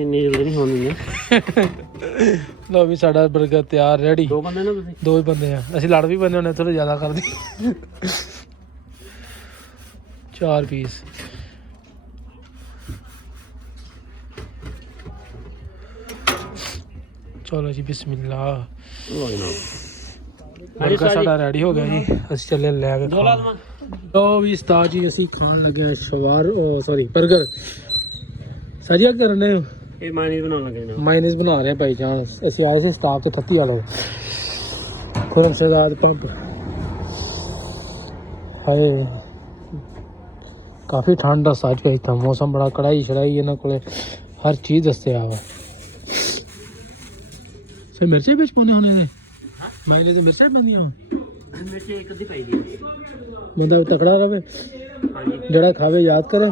ਇੰਨੀ ਜਲਦੀ ਨਹੀਂ ਹੋਣੀ ਹੈ। ਲੋ ਵੀ ਸਾਡਾ 버ਗਰ ਤਿਆਰ ਰੈਡੀ। ਦੋ ਬੰਦੇ ਨਾ ਤੁਸੀਂ? ਦੋ ਹੀ ਬੰਦੇ ਆ ਅਸੀਂ, ਲੜ ਵੀ ਬੰਦੇ ਹੁੰਦੇ ਥੋੜੇ ਜ਼ਿਆਦਾ ਕਰਦੇ। 4 ਪੀਸ। ਚਲੋ ਜੀ ਬਿਸਮਿਲ੍ਲਾ। 버ਗਰ ਸਾਡਾ ਰੈਡੀ ਹੋ ਗਿਆ ਜੀ, ਅਸੀਂ ਚੱਲੇ ਲੈ ਕੇ। ਲੋ ਵੀ ਉਸਤਾਦ ਜੀ ਅਸੀਂ ਖਾਣ ਲੱਗੇ 버ਗਰ। ਸਾਜੀਆ ਕਰਨੇ ਹੋ? ਇਹ ਮਾਇਨੀਜ਼ ਬਣਾਉਣ ਲੱਗੇ ਨੇ। ਮਾਇਨੀਜ਼ ਬਣਾ ਰਹੇ ਭਾਈ ਜਾਨ। ਅਸੀਂ ਆਏ ਸੀ ਸਟਾਫ ਤੋਂ 38 ਵਾਲੇ ਖੁਰਮ ਸੇਦਾਦ ਪੱਬ। ਹਾਏ ਕਾਫੀ ਠੰਡ ਦਾ ਸੱਚ ਪਈ ਤਾਂ ਮੌਸਮ ਬੜਾ ਕੜਾਈ ਛੜਾਈ ਇਹਨਾਂ ਕੋਲੇ ਹਰ ਚੀਜ਼ ਦੱਸਿਆ ਵਾ। ਸੇ ਮਿਰਚਾਂ ਵਿੱਚ ਪਾਉਣੇ ਹੋਣੇ ਨੇ? ਮਾਇਨੇ ਤੇ ਮਿਰਚਾਂ ਪੈਂਦੀਆਂ? ਮਿਰਚ ਇੱਕ ਅੱਧੀ ਪਾਈ ਦੀ। ਬੰਦਾ ਤਕੜਾ ਰਵੇ, ਜਿਹੜਾ ਖਾਵੇ ਯਾਦ ਕਰੇ।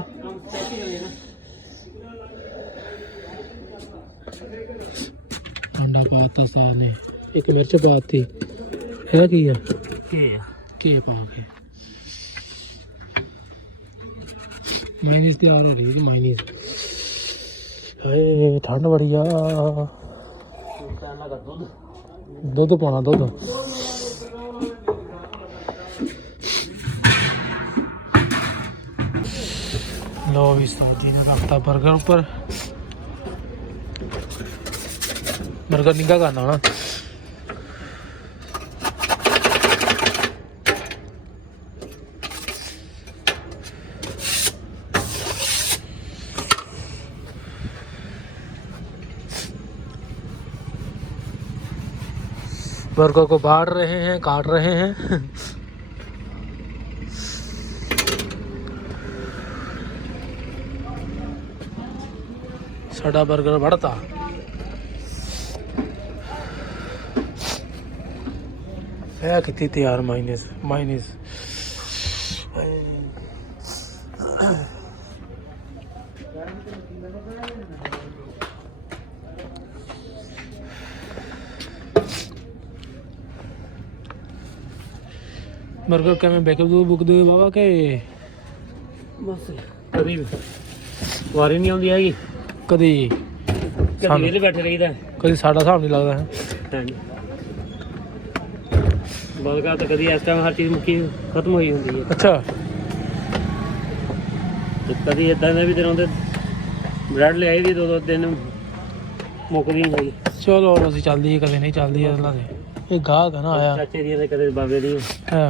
ਅੰਡਾ ਪਾਤਾ ਸਾਹ ਨੇ, ਇੱਕ ਮਿਰਚ ਪਾਤੀ। ਹੈ ਕੀ ਆ? ਕੀ ਪਾ ਕੇ ਮਾਇਨੀਜ਼ ਤਿਆਰ ਹੋ ਰਹੀ ਹੈ। ਮਾਇਨੀਜ਼ ਹਾਏ ਠੰਡ ਬੜੀ ਆ। ਦੁੱਧ ਪਾਉਣਾ, ਦੁੱਧ। लो भी सब्जी ने रखता 버ਗਰ ऊपर। 버ਗਰ निगा करना ना। 버ਗਰ को बांट रहे हैं, काट रहे हैं। साडा 버ਗਰ बढ़ता। है कितनी तैयार माइनीज। 버ਗਰ के मैं बैकअप बुक दे बाबा के बस कभी वारी नहीं आती हैगी। कदी विहले बैठे रहीदा, कदी साडा हिसाब नहीं लगता है। बर्गर तो कभी इस टाइम हर चीज़ मुक्की खत्म हुई होंगी है। अच्छा तो कभी इदा भी दिन आते ब्रैड ले आई थी, 2-2 दिन मुकदी नहीं हैगी। चलो ਅਸੀਂ ਚੱਲਦੀ ਹੈ, ਕਦੇ ਨਹੀਂ ਚੱਲਦੀ ਹੈ ਇਹਨਾਂ ਦੇ। ਇਹ ਗਾਹਕ ਹੈ ਨਾ ਆਇਆ ਚਾਚੇ ਦੀ ਤੇ ਕਦੇ ਬਾਬੇ ਦੀ ਹੈ।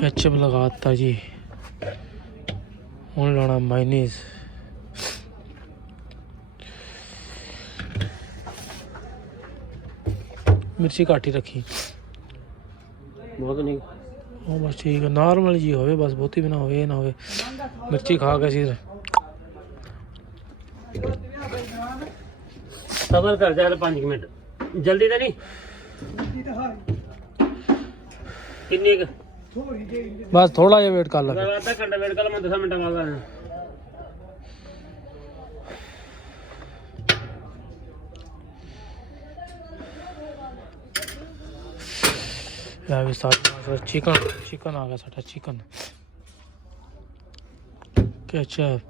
केचप लगाता जी, हूँ लाना माइनीज। मिर्ची घट ही रखी, बहुत नहीं वो बस ठीक है। नॉर्मल जी होवे बस, बहुती भी ना होवे, ना होवे मिर्ची खा के सी। सबर कर जा 5 मिनट, जल्दी तो नहीं। कितनी बस थोड़ा जिहा वेट कर लो। आधा घंटा वेट कर लो, मैं 10 मिनट बाद आना। चिकन आ गया साडा। चिकन केचप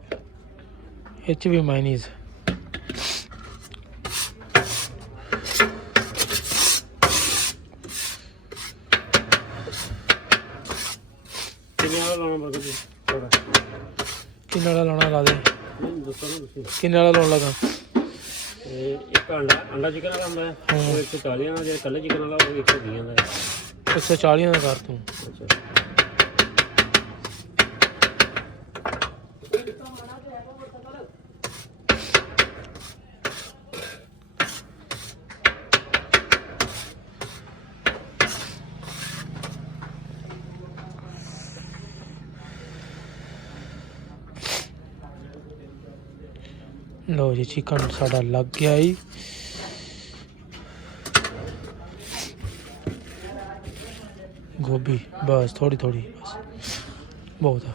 एच भी माइनीज। किन्ने वाला लाना ला दे। किन्ने वाला लाने लगा? एक अंडा चिकन वाला आंदा है, वो 140 वाला। जो कल्ले चिकन वाला वो 120 का है। 140 का कर तू। लो जी चिकन साडा लग गया ही। गोभी बस थोड़ी थोड़ी, बस बहुत है।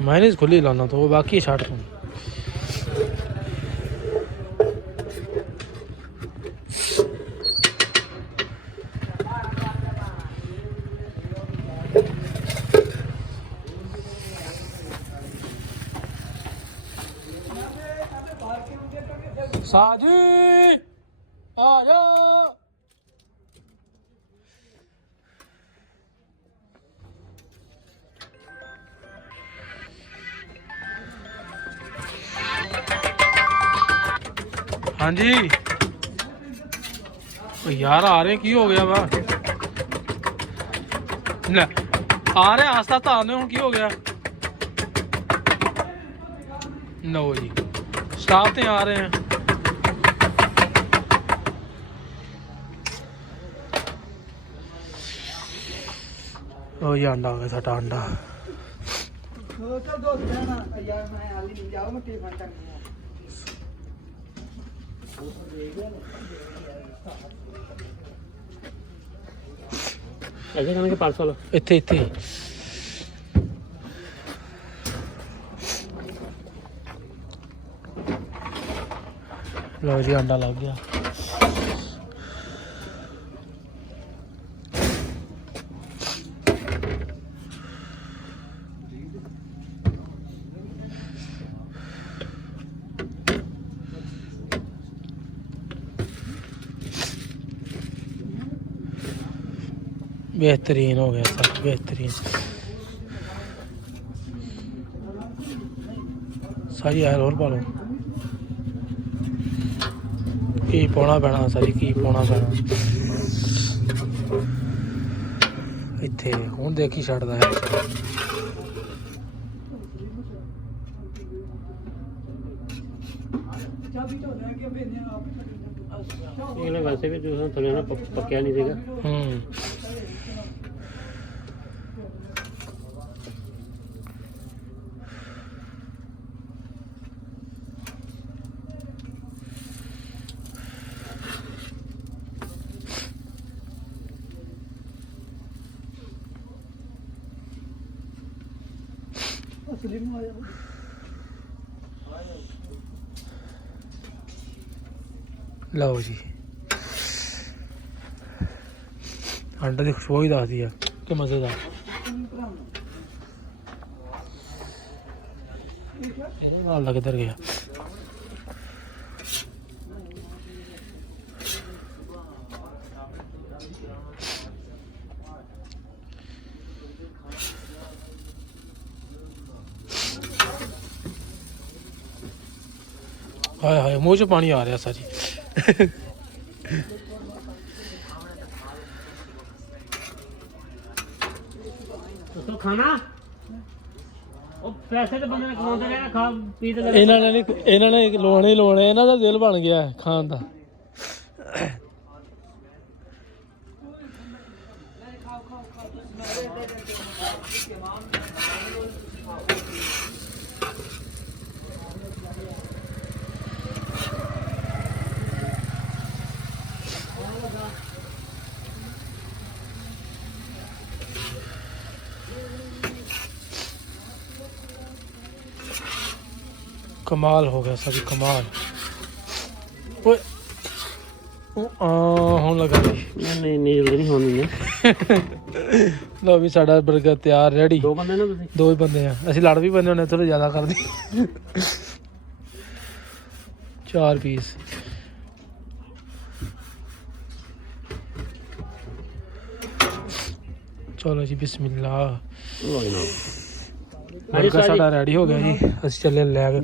माइनीज खुली लाना तो वो बाकी छाट दूँ। साजी आ जा। हाँ जी यार आ रहे की हो गया वा ले आ रहे आस्ता आस्ता आने हूँ की हो गया। नो जी स्टाफ तो आ रहे हैं। ओ ये अंडा हो गया साडा अंडा। ऐसे खाने के पार्सल इत्थे इत्थे लो जी अंडा लग गया। बेहतरीन हो गया सब बेहतरीन। सारी यार और पा लो की पाना पैना सारी की पाना पैना इत्थे हुण देखी छड्डदा है। ये वैसे भी जो थोड़े ना पक्या नहीं देगा। लो जी अंडे की खुशबू ही दसदी है कि मजेदार। नाल किधर गया। हाय हाय मुँह च पानी आ रहा सारी। तो खाना ਉਹ ਪੈਸੇ ਤੇ ਬੰਦੇ ਨੇ ਕਮਾਉਂਦੇ ਰਹਿਣਾ ਖਾ ਪੀ ਤੇ ਇਹਨਾਂ ਨੇ ਲੋਣੇ ਲੋਣੇ ਇਹਨਾਂ ਦਾ ਦਿਲ ਬਣ ਗਿਆ ਖਾਣ ਦਾ। कमाल हो गया सभी कमाल। होने लगा नहीं जल्दी नहीं होनी। लो भी साडा बर्गर तैयार रेडी। दो बंदे ना तुसीं? दो ही बंदे हैं असं लड़ भी पैंदे होने थोड़े ज़्यादा कर दी। 4 पीस चलो जी बिस्मिल्लाह। बर्गर साडा रेडी हो गया जी। असं चले लैके